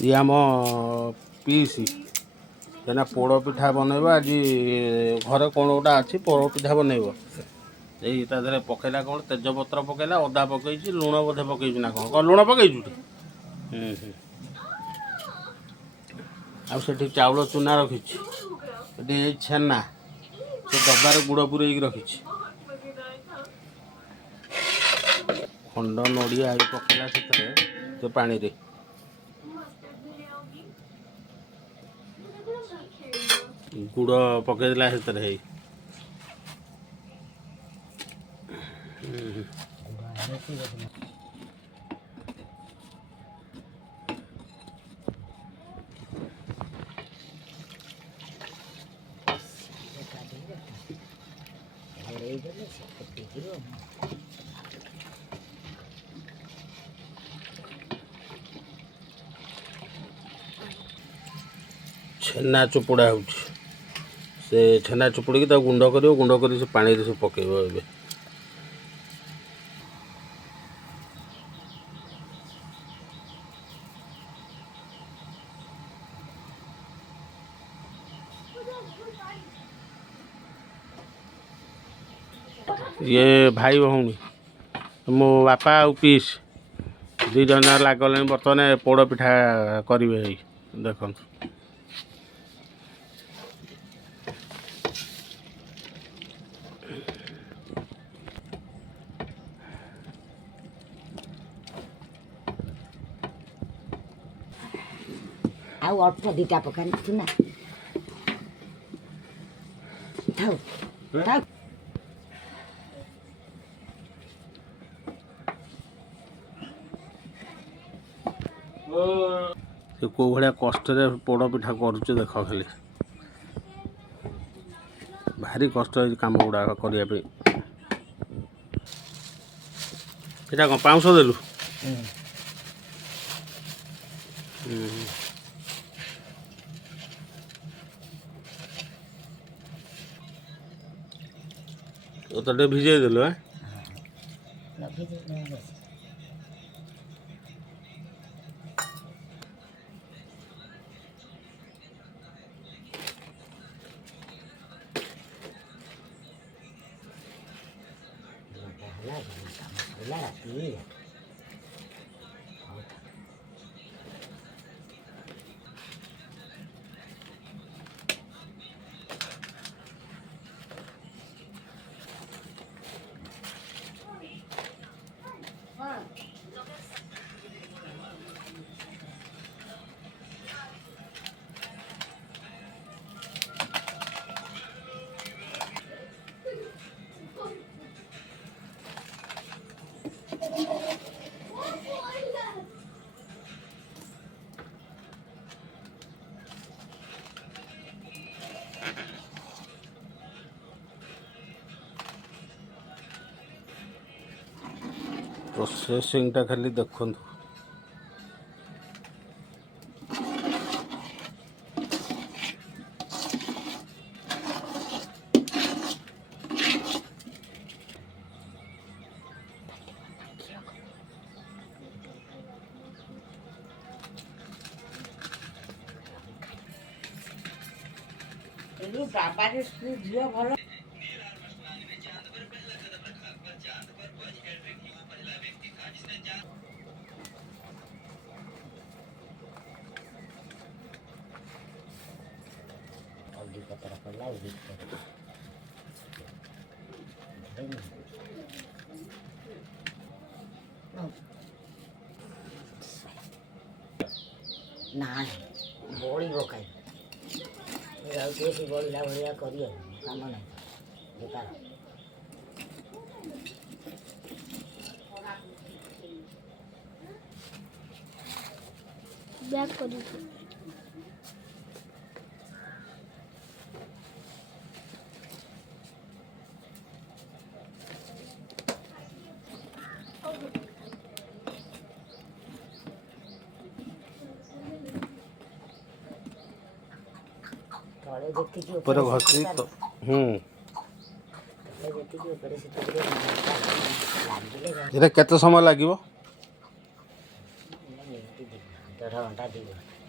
ये आम पीसी कहना पोड़ पिठा बनइब आज घरे कौन गोटा अच्छी पोड़ पिठा बनइब यही तादेह पकईला कौन तेजपत्र पकईला अदा पकई लुण बोधे पकई ना कौन लुण पकईचु आठ चाउल चूना रखी छेना से डबार गुड़ पूरे रखी खंड नड़िया पकईला से पानी रे गुड़ पकईदेला से छेना चुपुड़ा हो छेना चुपुड़ी गुंड कर गुंड कर से पानी से पकेब ए ये भाई भौणी मो बापा आ पीस दुई जन लागल बर्तमान पोड़ पिठा करेंगे देख अल्प दीटा पका चुना थाउ थाउ से कौ भाया कष्ट पोड़ पिठा करुचे देख खाली भारी कष्ट काम गुड़ा करने यहाँ कौन पाउंश देलु तो भिजे देलु प्रोसेसिंग टा खाली देखु झील भल ना बड़ी कहीं बड़ा भाया कर कम ना बेकार बैग कर ऊपर घसी तो ये केते समय लगे ଦେଢ଼ ଘଣ୍ଟା 2 ଘଣ୍ଟା